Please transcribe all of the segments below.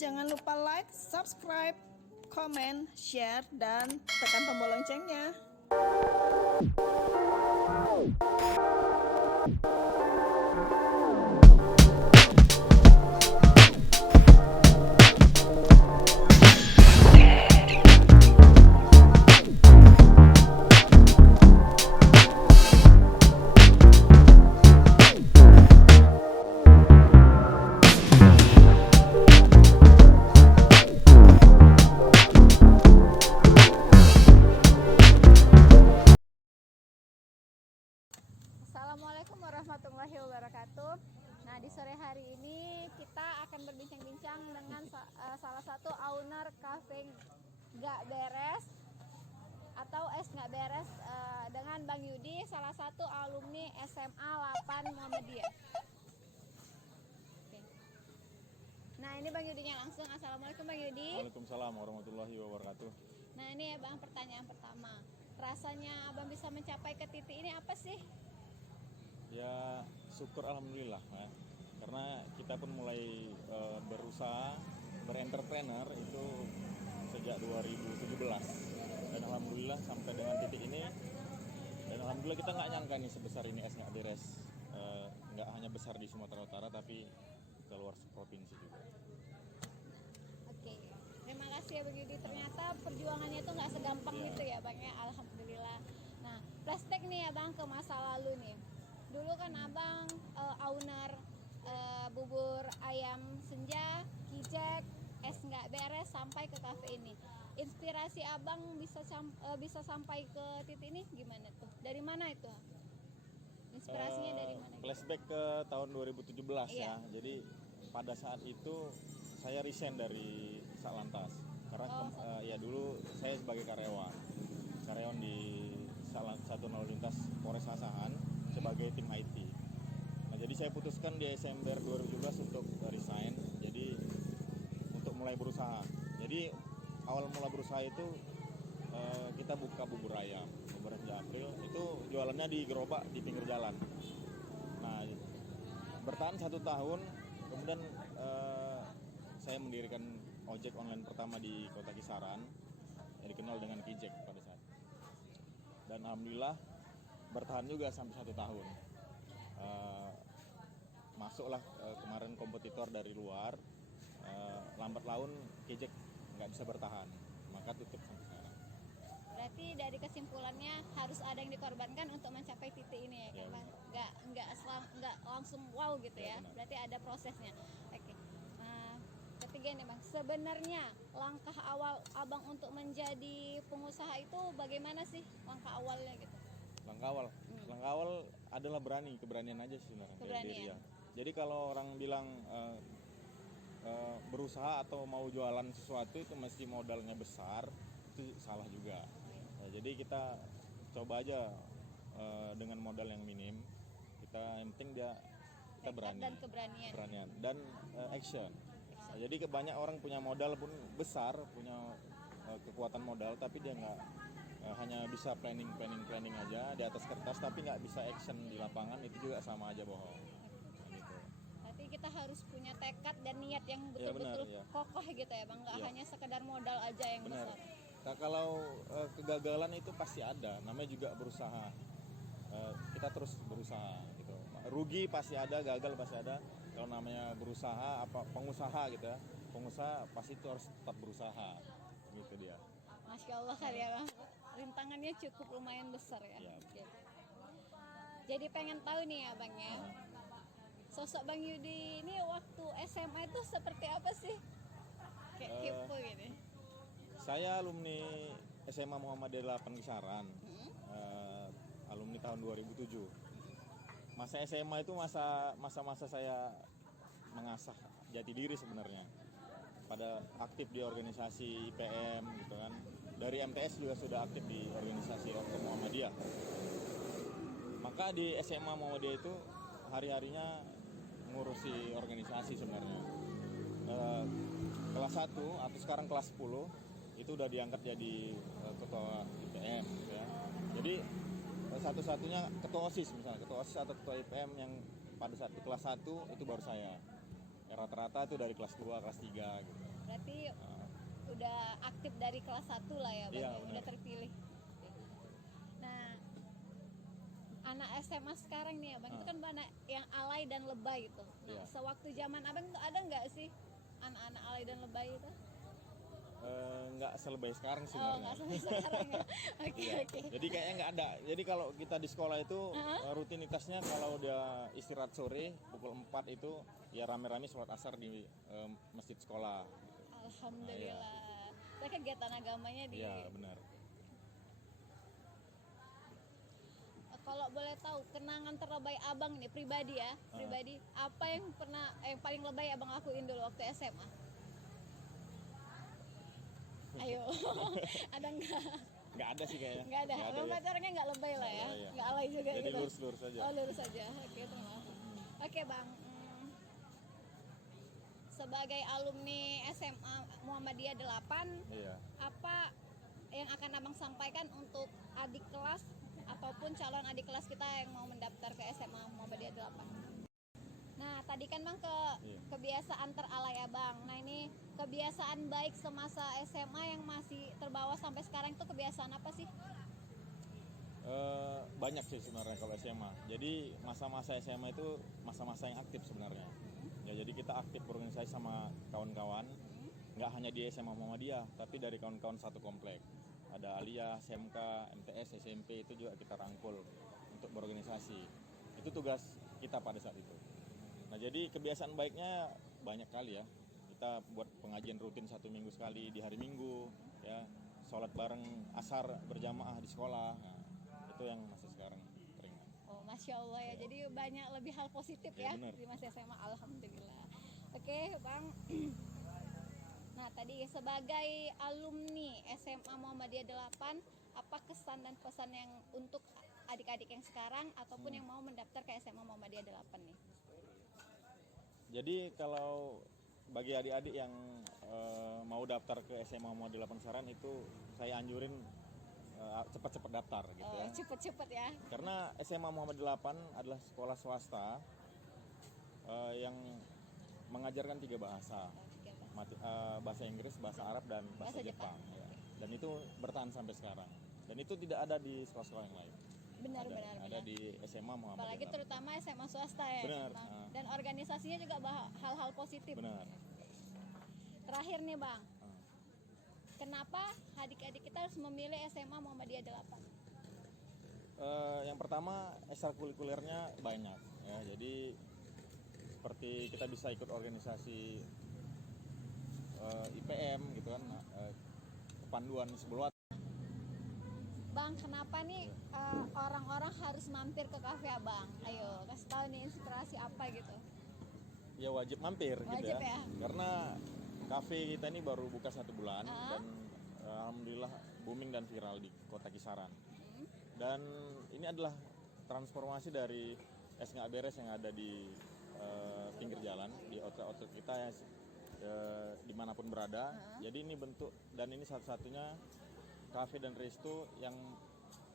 Jangan lupa like, subscribe, komen, share, dan tekan tombol loncengnya. Assalamualaikum warahmatullahi wabarakatuh. Nah, di sore hari ini kita akan berbincang-bincang dengan salah satu owner cafe Nggak Beres atau es nggak beres dengan Bang Yudi, salah satu alumni SMA 8 Muhammadiyah. Oke. Nah, ini Bang Yudinya langsung. Assalamualaikum Bang Yudi. Waalaikumsalam warahmatullahi wabarakatuh. Nah, ini ya Bang, pertanyaan pertama. Rasanya Abang bisa mencapai ke titik ini apa sih? Ya syukur alhamdulillah ya. Karena kita pun mulai berusaha berentrepreneur itu sejak 2017 dan alhamdulillah sampai dengan titik ini, dan alhamdulillah kita nggak nyangka nih sebesar ini es nggak beres, nggak hanya besar di Sumatera Utara tapi keluar provinsi juga. Oke, terima kasih ya Bang Yudi. Ternyata perjuangannya itu nggak segampang gitu ya Bang ya, alhamdulillah. Nah, flashback nih ya Bang ke masa lalu nih. Dulu kan Abang owner bubur ayam senja, kijek, es nggak beres sampai ke kafe ini. Inspirasi Abang bisa sampai ke titik ini gimana tuh? Dari mana itu? Inspirasinya dari mana? Flashback ke tahun 2017 ya. Jadi pada saat itu saya resign dari Satlantas karena ya dulu saya sebagai karyawan di Satuan Lalu Lintas Polres Asahan sebagai tim IT. Nah, jadi saya putuskan di Desember 2017 untuk resign. Jadi untuk mulai berusaha. Jadi awal mula berusaha itu kita buka bubur ayam April itu jualannya di gerobak di pinggir jalan. Nah, bertahan 1 tahun, kemudian saya mendirikan ojek online pertama di Kota Kisaran yang dikenal dengan Kijek pada saat. Dan alhamdulillah bertahan juga sampai 1 tahun. Masuklah kemarin kompetitor dari luar, lambat laun Kijek nggak bisa bertahan, maka tutup sampai sekarang. Berarti dari kesimpulannya harus ada yang dikorbankan untuk mencapai titik ini ya, kan? Nggak langsung wow gitu ya. Benar. Berarti ada prosesnya. Oke. Nah, ketiga nih Bang, sebenarnya langkah awal Abang untuk menjadi pengusaha itu bagaimana sih langkah awalnya gitu? Langkah awal adalah keberanian aja sih sebenarnya. Keberanian. Ya. Jadi kalau orang bilang berusaha atau mau jualan sesuatu itu mesti modalnya besar, itu salah juga. Jadi kita coba aja dengan modal yang minim. Yang penting kita berani Dan keberanian. dan action. Jadi banyak orang punya modal pun besar, punya kekuatan modal, tapi dia nggak hanya bisa planning aja di atas kertas, tapi nggak bisa action di lapangan, itu juga sama aja bohong. Gitu. Berarti kita harus punya tekad dan niat yang betul-betul kokoh gitu ya Bang, nggak hanya sekedar modal aja yang Benar. besar. Nah, kalau kegagalan itu pasti ada, namanya juga berusaha. Kita terus berusaha gitu. Rugi pasti ada, gagal pasti ada. Kalau namanya berusaha, pengusaha gitu ya, pengusaha pasti itu harus tetap berusaha, gitu dia. Masya Allah kali ya Bang, rintangannya cukup lumayan besar ya. Oke. Jadi pengen tahu nih ya Bang ya, sosok Bang Yudi ini waktu SMA itu seperti apa sih? Kayak kepo gitu. Saya alumni SMA Muhammadiyah 8 Kisaran, alumni tahun 2007. Masa SMA itu masa-masa saya mengasah jati diri sebenarnya. Pada aktif di organisasi IPM gitu kan. Dari MTS juga sudah aktif di organisasi Muhammadiyah. Maka di SMA Muhammadiyah itu hari-harinya ngurusi organisasi sebenarnya. Kelas 1 atau sekarang kelas 10 itu udah diangkat jadi ketua IPM gitu ya. Jadi satu-satunya ketua OSIS misalnya, ketua OSIS atau ketua IPM yang pada saat di kelas 1 itu baru saya. Ya, rata-rata itu dari kelas 2, kelas 3 gitu. berarti udah aktif dari kelas 1 lah ya Bang, Iya, ya? Udah benar. terpilih. Nah, anak SMA sekarang nih Abang, itu kan banyak yang alay dan lebay gitu. Nah, Iya. sewaktu zaman Abang tuh ada nggak sih anak-anak alay dan lebay itu? Nggak selebay sekarang Oh, sebenarnya. nggak sampai sekarang ya. Oke, Iya. oke. Jadi kayaknya nggak ada. Jadi kalau kita di sekolah itu rutinitasnya kalau udah istirahat sore pukul 4 itu ya rame-rame sholat asar di masjid sekolah. Alhamdulillah. Saya kegiatan agamanya di Iya benar. kalau boleh tahu kenangan terlebay Abang nih pribadi ya, pribadi apa yang paling lebay Abang lakuin dulu waktu SMA? Ayo, ada nggak? Nggak ada sih kayaknya. Nggak ada. Abang ya. pacarnya nggak lebay lah ya, Iya. nggak alay juga Jadi gitu. lurus-lurus aja. Oh lurus aja. Oke terima kasih. Oke Bang, sebagai alumni SMA Muhammadiyah 8, Iya. apa yang akan Abang sampaikan untuk adik kelas ataupun calon adik kelas kita yang mau mendaftar ke SMA Muhammadiyah 8? Nah, tadi kan Bang kebiasaan teralay Abang. Nah, ini kebiasaan baik semasa SMA yang masih terbawa sampai sekarang itu kebiasaan apa sih? Banyak sih sebenarnya kalau SMA. Jadi masa-masa SMA itu masa-masa yang aktif sebenarnya. Ya jadi kita aktif berorganisasi sama kawan-kawan. Nggak hanya di SMA Muhammadiyah, tapi dari kawan-kawan satu komplek. Ada Aliyah, SMK, MTS, SMP itu juga kita rangkul untuk berorganisasi. Itu tugas kita pada saat itu. Nah jadi kebiasaan baiknya banyak kali ya. Kita buat pengajian rutin 1 minggu sekali di hari Minggu, ya sholat bareng asar berjamaah di sekolah. Nah, itu yang masih sekarang teringat. Oh, Masya Allah ya. Jadi banyak lebih hal positif Ya, ya benar. di masa SMA. Alhamdulillah. Oke, Bang. Nah, tadi sebagai alumni SMA Muhammadiyah 8, apa kesan dan pesan yang untuk adik-adik yang sekarang ataupun yang mau mendaftar ke SMA Muhammadiyah 8 nih? Jadi kalau bagi adik-adik yang mau daftar ke SMA Muhammadiyah 8 sekarang itu saya anjurin cepat-cepat daftar gitu Oh, ya. cepet-cepet ya. Karena SMA Muhammadiyah 8 adalah sekolah swasta yang mengajarkan 3 bahasa. Oke, Bang. Bahasa Inggris, bahasa Arab, dan bahasa Bahasa Jepang. Ya. Dan itu bertahan sampai sekarang. Dan itu tidak ada di sekolah-sekolah yang lain. Benar. Ada di SMA Apalagi Muhammadiyah 8. terutama SMA swasta ya. Benar, Bang. ah. Dan organisasinya juga hal-hal positif. Benar. Terakhir nih Bang, kenapa adik-adik kita harus memilih SMA Muhammadiyah 8? Yang pertama ekstrakurikulernya banyak ya. Jadi seperti kita bisa ikut organisasi IPM gitu kan, kepanduan sebelum. Bang, kenapa nih orang-orang harus mampir ke kafe Abang? Ayo, kasih tahu nih inspirasi apa gitu. Ya wajib mampir gitu Wajib ya. ya. Karena kafe kita ini baru buka 1 bulan dan alhamdulillah booming dan viral di Kota Kisaran. Dan ini adalah transformasi dari es nggak beres yang ada di pinggir jalan, di outlet-outlet kita yang dimanapun berada. Jadi ini bentuk dan ini satu-satunya kafe dan resto yang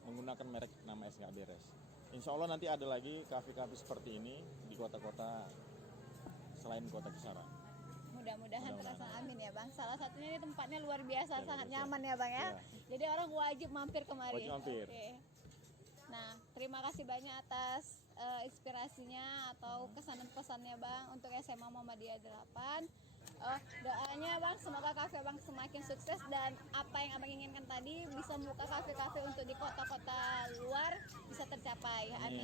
menggunakan merek nama es nggak beres. Insya Allah nanti ada lagi kafe-kafe seperti ini di kota-kota selain Kota Kisaran. Mudah-mudahan terasa amin ya Bang. Salah satunya ini tempatnya luar biasa, Ya, sangat betul. nyaman ya Bang ya. Ya. Jadi orang wajib mampir kemari. Wajib mampir. Oke. Nah, terima kasih banyak atas inspirasinya atau kesan dan pesannya Bang untuk SMA Muhammadiyah 8. Doanya Bang, semoga kafe Bang semakin sukses dan apa yang Abang inginkan tadi bisa membuka kafe-kafe untuk di kota-kota luar bisa tercapai. Amin.